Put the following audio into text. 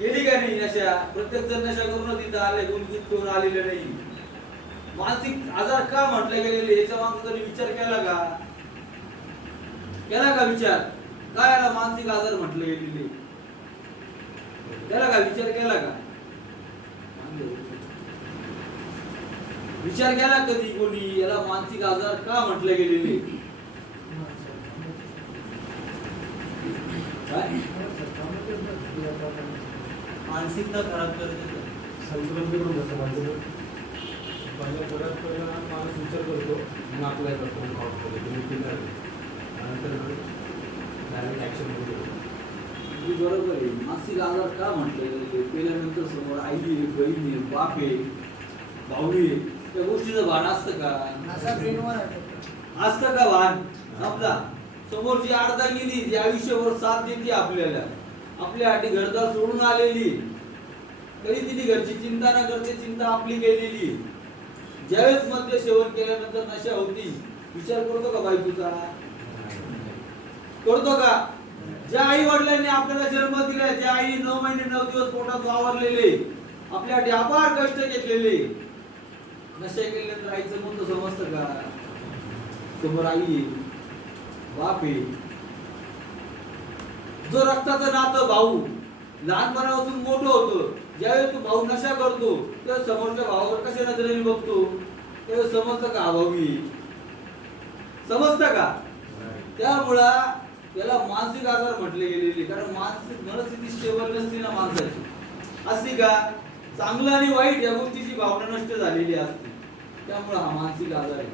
केली का नाही नशा? प्रत्येक जण नशा करून तिथं आले, गुलगुत करून आलेले नाही. मानसिक आजार का म्हटले गेलेले याच्या मागचा तरी विचार केला का? केला का विचार? काय याला मानसिक आजार म्हटले गेलेले? केला का विचार केला का? विचार केला कधी कोणी याला मानसिक आजार का म्हटले गेलेले? मानसिकता खराब करते, संतुलन बिघडून जातं माझं. माझ्या बऱ्याच परिणाम माणूस विचार करतो मग अप्लाय करतो, मग आउट करतो, तुम्ही केलं नंतर डायरेक्ट ॲक्शनमध्ये येतो. बरोबर आहे. मानसिक आजार का म्हटले गेलेले? केल्यानंतर समोर आई आहे, बहीण आहे, बाप आहे, भाऊ आहे, त्या गोष्टीचं भान असतं का? असतं का भान? समजा समोरची अर्धांगिनी जी आयुष्यभर साथ देते आपल्याला, आपल्यासाठी घरदार सोडून आलेली, तरी तिने घरची चिंता न करते चिंता आपली केलेली. ज्यावेळेस मद्य सेवन केल्यानंतर नशा होती, विचार करतो का बायकोचा? करतो का? ज्या आई वडिलांनी आपल्याला जन्म दिलाय, ज्या आई 9 महिने 9 दिवस पोटात वावरलेले, आपल्यासाठी अपार कष्ट घेतलेले, नशा केल्यानंतर आईचं मोठं समजतं का? समोर आई आहे, बाप आहे, जो रक्ताचं नातं भाऊ लहानपणापासून मोठं होतं. ज्यावेळेस तू भाऊ नशा करतो तेव्हा समोरच्या भावावर कशा नजरेने बघतो, तेव्हा समजतं का हा भाऊ आहे? समजतं का? त्यामुळं त्याला मानसिक आजार म्हटले गेलेले. कारण मानसिक मनस्थिती स्टेबल नसते ना माणसाची. असती का? चांगलं आणि वाईट या गोष्टीची भावना नष्ट झालेली असते. त्यामुळे हा मानसिक आजार आहे.